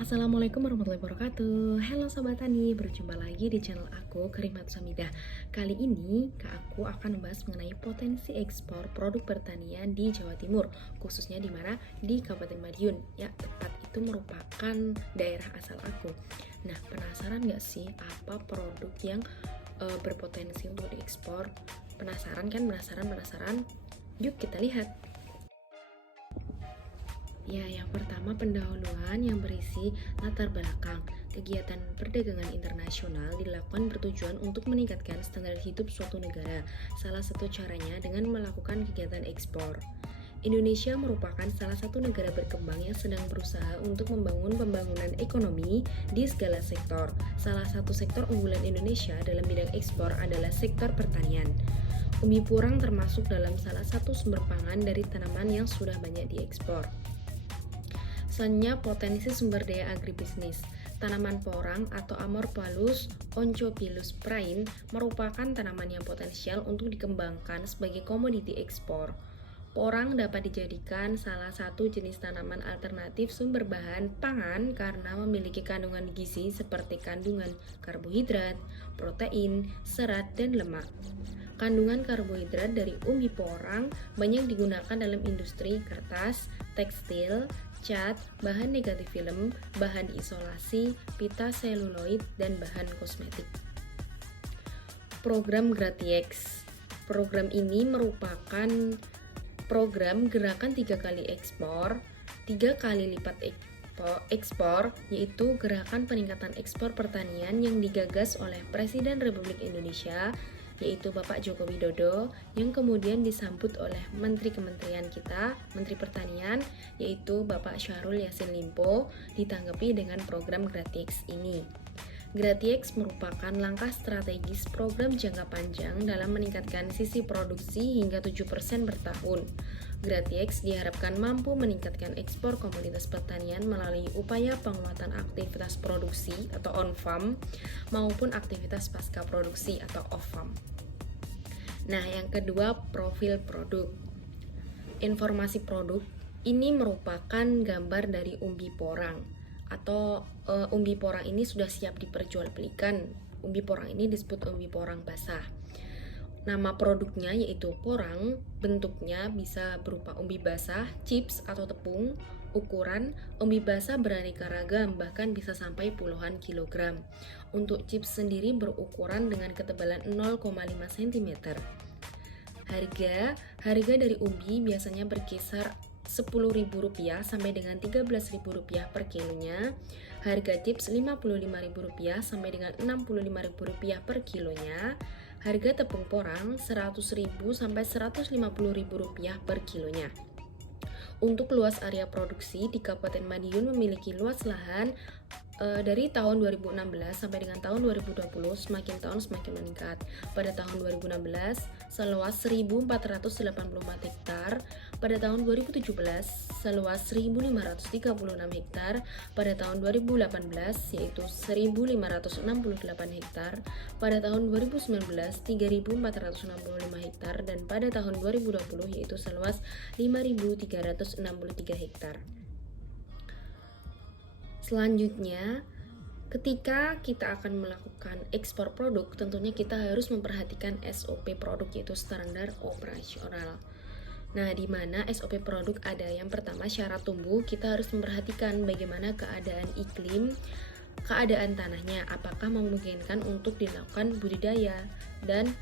Assalamualaikum warahmatullahi wabarakatuh. Halo Sobat Tani, berjumpa lagi di channel aku, Kerimat Samidah. Kali ini aku akan membahas mengenai potensi ekspor produk pertanian di Jawa Timur, khususnya di mana? Di Kabupaten Madiun. Ya, tepat itu merupakan daerah asal aku. Nah, penasaran nggak sih apa produk yang berpotensi untuk diekspor? Penasaran kan? Penasaran? Yuk kita lihat. Ya, yang pertama pendahuluan yang berisi latar belakang. Kegiatan perdagangan internasional dilakukan bertujuan untuk meningkatkan standar hidup suatu negara. Salah satu caranya dengan melakukan kegiatan ekspor. Indonesia merupakan salah satu negara berkembang yang sedang berusaha untuk membangun pembangunan ekonomi di segala sektor. Salah satu sektor unggulan Indonesia dalam bidang ekspor adalah sektor pertanian. Umbi purang termasuk dalam salah satu sumber pangan dari tanaman yang sudah banyak diekspor. Selanjutnya, potensi sumber daya agribisnis. Tanaman porang atau Amorphous Onchophilus prain merupakan tanaman yang potensial untuk dikembangkan sebagai komoditi ekspor. Porang dapat dijadikan salah satu jenis tanaman alternatif sumber bahan pangan karena memiliki kandungan gizi seperti kandungan karbohidrat, protein, serat, dan lemak. Kandungan karbohidrat dari umbi porang banyak digunakan dalam industri kertas, tekstil, cat, bahan negatif film, bahan isolasi, pita seluloid, dan bahan kosmetik. Program Gratiex. Program ini merupakan program gerakan 3 kali ekspor, 3 kali lipat ekspor, yaitu gerakan peningkatan ekspor pertanian yang digagas oleh Presiden Republik Indonesia, yaitu Bapak Joko Widodo, yang kemudian disambut oleh Menteri Kementerian kita, Menteri Pertanian, yaitu Bapak Syahrul Yassin Limpo, ditanggapi dengan program Gratiex ini. Gratiex merupakan langkah strategis program jangka panjang dalam meningkatkan sisi produksi hingga 7% per tahun. Gratiex diharapkan mampu meningkatkan ekspor komoditas pertanian melalui upaya penguatan aktivitas produksi atau on-farm maupun aktivitas pasca produksi atau off-farm. Nah, yang kedua, profil produk. Informasi produk ini merupakan gambar dari umbi porang atau umbi porang ini sudah siap diperjualbelikan. Umbi porang ini disebut umbi porang basah. Nama produknya yaitu porang, bentuknya bisa berupa umbi basah, chips atau tepung. Ukuran umbi basah beraneka ragam, bahkan bisa sampai puluhan kilogram. Untuk chips sendiri berukuran dengan ketebalan 0,5 cm. Harga dari umbi biasanya berkisar Rp10.000 sampai dengan Rp13.000 per kilonya. Harga chips Rp55.000 sampai dengan Rp65.000 per kilonya. Harga tepung porang Rp100.000 sampai Rp150.000 per kilonya. Untuk luas area produksi di Kabupaten Madiun memiliki luas lahan dari tahun 2016 sampai dengan tahun 2020 semakin tahun semakin meningkat. Pada tahun 2016 seluas 1.484 hektar, pada tahun 2017 seluas 1.536 hektar, pada tahun 2018 yaitu 1.568 hektar, pada tahun 2019 3.465 hektar, dan pada tahun 2020 yaitu seluas 5.363 hektar. Selanjutnya, ketika kita akan melakukan ekspor produk, tentunya kita harus memperhatikan SOP produk, yaitu standar operasional. Nah, di mana SOP produk ada yang pertama syarat tumbuh, kita harus memperhatikan bagaimana keadaan iklim, keadaan tanahnya, apakah memungkinkan untuk dilakukan budidaya, dan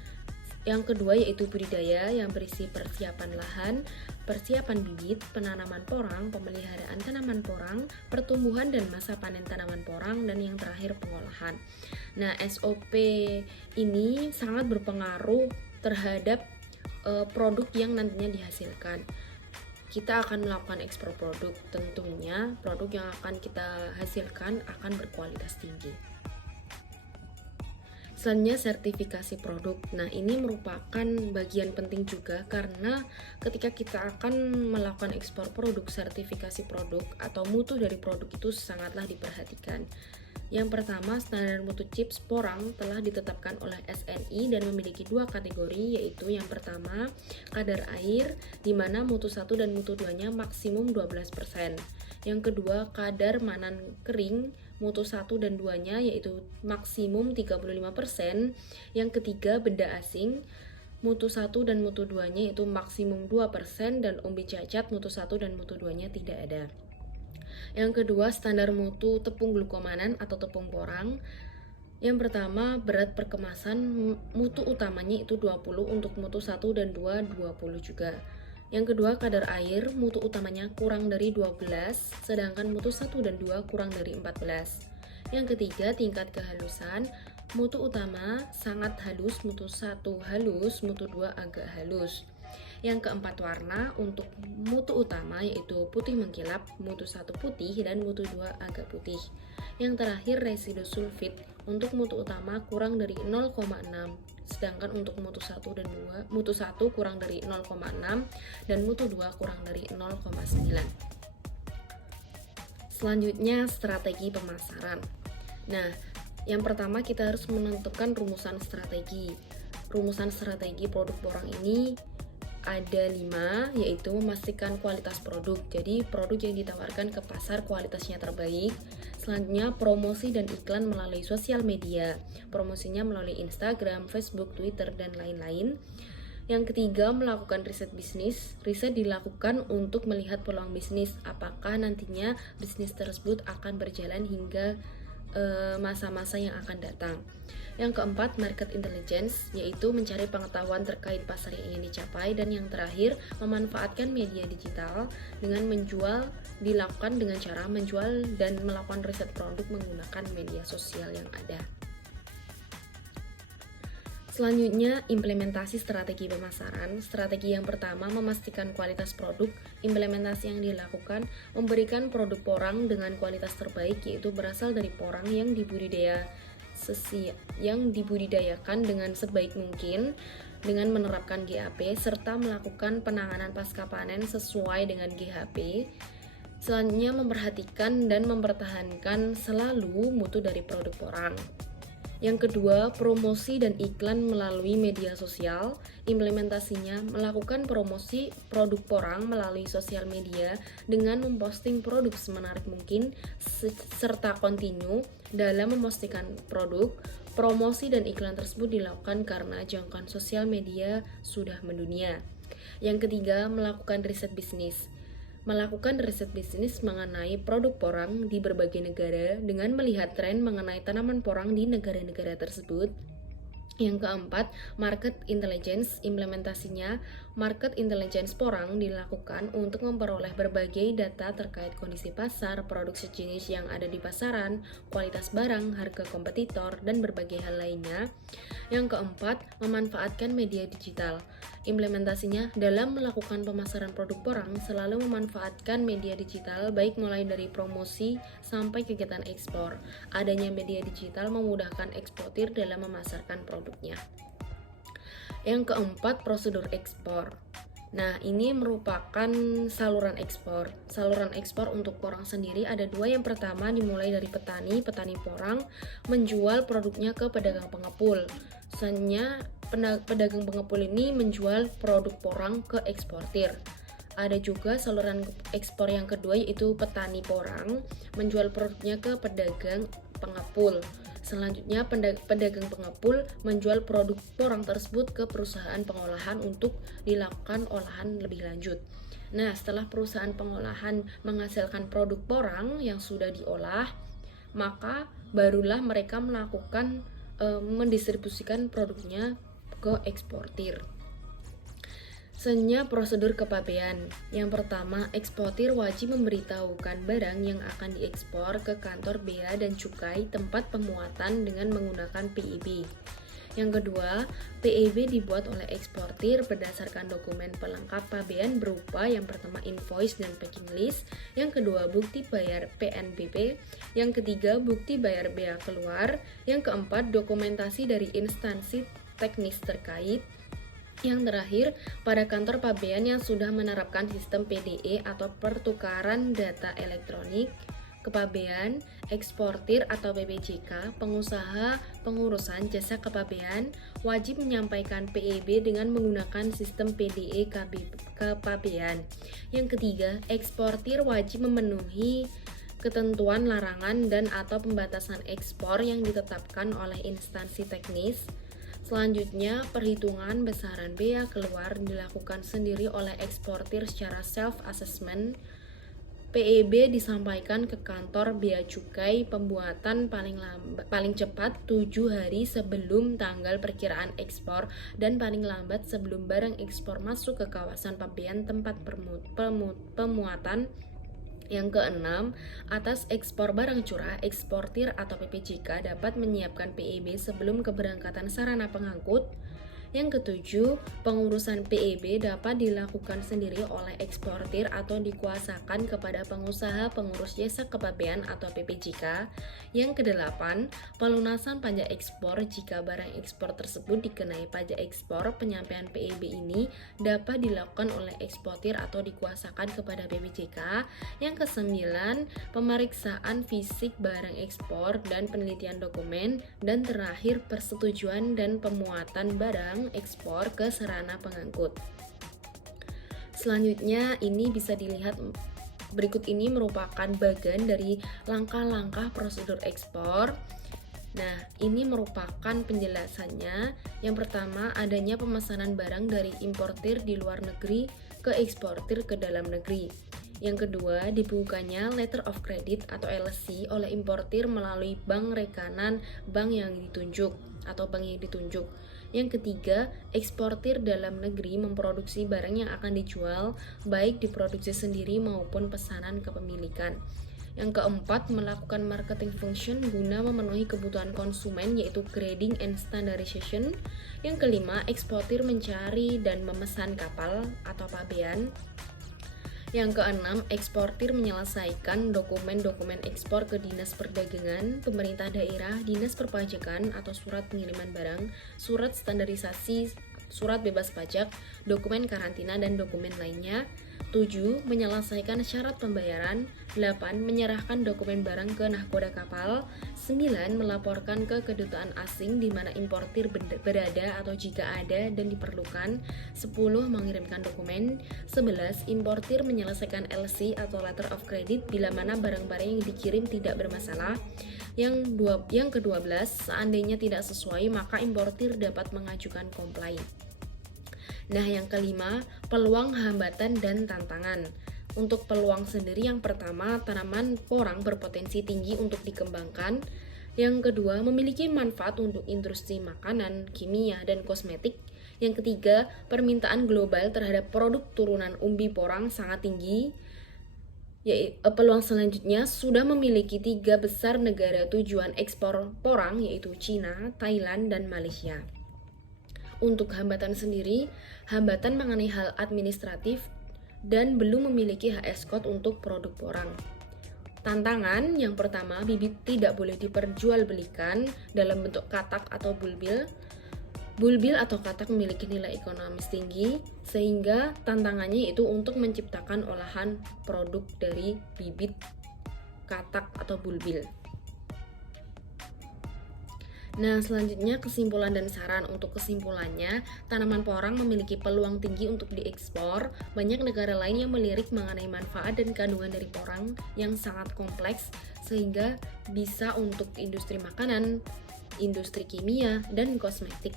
yang kedua yaitu budidaya yang berisi persiapan lahan, persiapan bibit, penanaman porang, pemeliharaan tanaman porang, pertumbuhan dan masa panen tanaman porang, dan yang terakhir pengolahan. Nah, SOP ini sangat berpengaruh terhadap produk yang nantinya dihasilkan. Kita akan melakukan ekspor produk, tentunya produk yang akan kita hasilkan akan berkualitas tinggi. Selanjutnya, sertifikasi produk. Nah, ini merupakan bagian penting juga karena ketika kita akan melakukan ekspor produk, sertifikasi produk atau mutu dari produk itu sangatlah diperhatikan. Yang pertama, standar mutu chips porang telah ditetapkan oleh SNI dan memiliki 2 kategori, yaitu yang pertama kadar air, di mana mutu 1 dan mutu 2-nya maksimum 12%. Yang kedua, kadar manan kering mutu 1 dan 2-nya yaitu maksimum 35%. Yang ketiga, benda asing mutu 1 dan mutu 2-nya itu maksimum 2%, dan umbi cacat mutu 1 dan mutu 2-nya tidak ada. Yang kedua, standar mutu tepung glukomanan atau tepung porang. Yang pertama, berat per kemasan mutu utamanya itu 20, untuk mutu 1 dan 2 20 juga. Yang kedua, kadar air mutu utamanya kurang dari 12, sedangkan mutu 1 dan 2 kurang dari 14. Yang ketiga, tingkat kehalusan mutu utama sangat halus, mutu 1 halus, mutu 2 agak halus. Yang keempat, warna untuk mutu utama yaitu putih mengkilap, mutu 1 putih dan mutu 2 agak putih. Yang terakhir, residu sulfit untuk mutu utama kurang dari 0,6, sedangkan untuk mutu 1 dan 2, mutu 1 kurang dari 0,6 dan mutu 2 kurang dari 0,9. Selanjutnya, strategi pemasaran. Nah, yang pertama kita harus menentukan rumusan strategi. Rumusan strategi produk porang ini ada 5, yaitu memastikan kualitas produk. Jadi produk yang ditawarkan ke pasar kualitasnya terbaik. Selanjutnya, promosi dan iklan melalui sosial media. Promosinya melalui Instagram, Facebook, Twitter, dan lain-lain. Yang ketiga, melakukan riset bisnis. Riset dilakukan untuk melihat peluang bisnis, apakah nantinya bisnis tersebut akan berjalan hingga masa-masa yang akan datang. Yang keempat, market intelligence, yaitu mencari pengetahuan terkait pasar yang ingin dicapai. Dan yang terakhir, memanfaatkan media digital dengan menjual, dilakukan dengan cara menjual dan melakukan riset produk menggunakan media sosial yang ada. Selanjutnya, implementasi strategi pemasaran. Strategi yang pertama, memastikan kualitas produk. Implementasi yang dilakukan memberikan produk porang dengan kualitas terbaik, yaitu berasal dari porang yang dibudidayakan dengan sebaik mungkin dengan menerapkan GAP serta melakukan penanganan pasca panen sesuai dengan GHP. Selanjutnya, memperhatikan dan mempertahankan selalu mutu dari produk porang. Yang kedua, promosi dan iklan melalui media sosial. Implementasinya melakukan promosi produk porang melalui sosial media dengan memposting produk semenarik mungkin serta kontinu dalam memastikan produk. Promosi dan iklan tersebut dilakukan karena jangkauan sosial media sudah mendunia. Yang ketiga, melakukan riset bisnis. Melakukan riset bisnis mengenai produk porang di berbagai negara dengan melihat tren mengenai tanaman porang di negara-negara tersebut. Yang keempat, market intelligence. Implementasinya, market intelligence porang dilakukan untuk memperoleh berbagai data terkait kondisi pasar, produk sejenis yang ada di pasaran, kualitas barang, harga kompetitor, dan berbagai hal lainnya. Yang keempat, memanfaatkan media digital. Implementasinya dalam melakukan pemasaran produk porang selalu memanfaatkan media digital, baik mulai dari promosi sampai kegiatan ekspor. Adanya media digital memudahkan eksportir dalam memasarkan produknya. Yang keempat, prosedur ekspor. Nah, ini merupakan saluran ekspor. Saluran ekspor untuk porang sendiri ada 2. Yang pertama, dimulai dari petani porang menjual produknya ke pedagang pengepul. Selanjutnya, pedagang pengepul ini menjual produk porang ke eksportir. Ada juga saluran ekspor yang kedua, yaitu petani porang menjual produknya ke pedagang pengepul. Selanjutnya, pedagang pengepul menjual produk porang tersebut ke perusahaan pengolahan untuk dilakukan olahan lebih lanjut. Nah, setelah perusahaan pengolahan menghasilkan produk porang yang sudah diolah, maka barulah mereka melakukan mendistribusikan produknya ke eksportir. Selanjutnya, prosedur kepabean. Yang pertama, eksportir wajib memberitahukan barang yang akan diekspor ke kantor bea dan cukai tempat pemuatan dengan menggunakan PIB. Yang kedua, PIB dibuat oleh eksportir berdasarkan dokumen pelengkap pabean berupa yang pertama invoice dan packing list, yang kedua bukti bayar PNBP, yang ketiga bukti bayar bea keluar, yang keempat dokumentasi dari instansi teknis terkait, yang terakhir pada kantor pabean yang sudah menerapkan sistem PDE atau pertukaran data elektronik. Kepabean, eksportir atau PPJK, pengusaha pengurusan jasa kepabean wajib menyampaikan PEB dengan menggunakan sistem PDE kepabean. Yang ketiga, eksportir wajib memenuhi ketentuan larangan dan atau pembatasan ekspor yang ditetapkan oleh instansi teknis. Selanjutnya, perhitungan besaran bea keluar dilakukan sendiri oleh eksportir secara self-assessment. PEB disampaikan ke kantor bea cukai pembuatan paling cepat 7 hari sebelum tanggal perkiraan ekspor dan paling lambat sebelum barang ekspor masuk ke kawasan pabean tempat pemuatan. Yang keenam, atas ekspor barang curah, eksportir atau PPJK dapat menyiapkan PEB sebelum keberangkatan sarana pengangkut. Yang ketujuh, pengurusan PEB dapat dilakukan sendiri oleh eksportir atau dikuasakan kepada pengusaha pengurus jasa kepabean atau PPJK. Yang kedelapan, pelunasan pajak ekspor jika barang ekspor tersebut dikenai pajak ekspor. Penyampaian PEB ini dapat dilakukan oleh eksportir atau dikuasakan kepada PPJK. Yang kesembilan, pemeriksaan fisik barang ekspor dan penelitian dokumen. Dan terakhir, persetujuan dan pemuatan barang ekspor ke sarana pengangkut. Selanjutnya, ini bisa dilihat berikut ini merupakan bagian dari langkah-langkah prosedur ekspor. Nah, ini merupakan penjelasannya. Yang pertama, adanya pemesanan barang dari importir di luar negeri ke eksportir ke dalam negeri. Yang kedua, dibukanya letter of credit atau LC oleh importir melalui bank rekanan bank yang ditunjuk atau bank yang ditunjuk. Yang ketiga, eksportir dalam negeri memproduksi barang yang akan dijual, baik diproduksi sendiri maupun pesanan kepemilikan. Yang keempat, melakukan marketing function guna memenuhi kebutuhan konsumen, yaitu grading and standardization. Yang kelima, eksportir mencari dan memesan kapal atau pabean. Yang keenam, eksportir menyelesaikan dokumen-dokumen ekspor ke Dinas Perdagangan, pemerintah daerah, Dinas Perpajakan atau surat pengiriman barang, surat standarisasi, surat bebas pajak, dokumen karantina, dan dokumen lainnya. 7. Menyelesaikan syarat pembayaran. 8. Menyerahkan dokumen barang ke nahkoda kapal. 9. Melaporkan ke kedutaan asing di mana importir berada atau jika ada dan diperlukan. 10. Mengirimkan dokumen. 11. Importir menyelesaikan LC atau letter of credit bila mana barang-barang yang dikirim tidak bermasalah. Yang ke-12, seandainya tidak sesuai maka importir dapat mengajukan komplain. Nah, yang kelima, peluang, hambatan, dan tantangan. Untuk peluang sendiri, yang pertama, tanaman porang berpotensi tinggi untuk dikembangkan. Yang kedua, memiliki manfaat untuk industri makanan, kimia, dan kosmetik. Yang ketiga, permintaan global terhadap produk turunan umbi porang sangat tinggi. Peluang selanjutnya, sudah memiliki 3 besar negara tujuan ekspor porang, yaitu Cina, Thailand, dan Malaysia. Untuk hambatan sendiri, hambatan mengenai hal administratif dan belum memiliki HS code untuk produk porang. Tantangan yang pertama, bibit tidak boleh diperjualbelikan dalam bentuk katak atau bulbil. Bulbil atau katak memiliki nilai ekonomis tinggi, sehingga tantangannya itu untuk menciptakan olahan produk dari bibit katak atau bulbil. Nah, selanjutnya kesimpulan dan saran. Untuk kesimpulannya, tanaman porang memiliki peluang tinggi untuk diekspor. Banyak negara lain yang melirik mengenai manfaat dan kandungan dari porang yang sangat kompleks, sehingga bisa untuk industri makanan, industri kimia, dan kosmetik.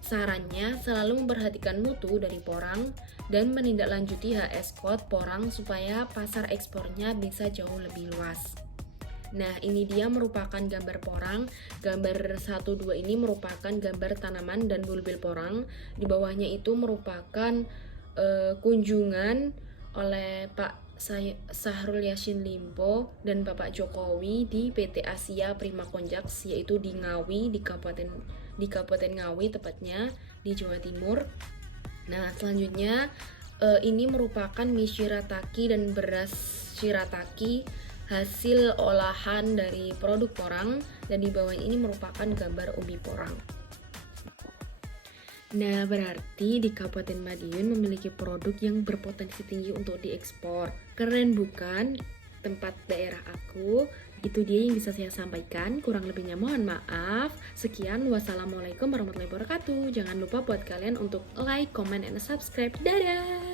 Sarannya, selalu memperhatikan mutu dari porang dan menindaklanjuti HS code porang supaya pasar ekspornya bisa jauh lebih luas. Nah, ini dia merupakan gambar porang. Gambar 1-2 ini merupakan gambar tanaman dan bulbil porang. Di bawahnya itu merupakan kunjungan oleh Pak Syahrul Yassin Limpo dan Bapak Jokowi di PT Asia Prima Conjax, yaitu di Ngawi, di Kabupaten Ngawi tepatnya, di Jawa Timur. Nah, selanjutnya ini merupakan mie shirataki dan beras shirataki, hasil olahan dari produk porang, dan di bawah ini merupakan gambar umbi porang. Nah, berarti di Kabupaten Madiun memiliki produk yang berpotensi tinggi untuk diekspor. Keren bukan? Tempat daerah aku. Itu dia yang bisa saya sampaikan. Kurang lebihnya mohon maaf. Sekian, wassalamualaikum warahmatullahi wabarakatuh. Jangan lupa buat kalian untuk like, comment, and subscribe. Dadah!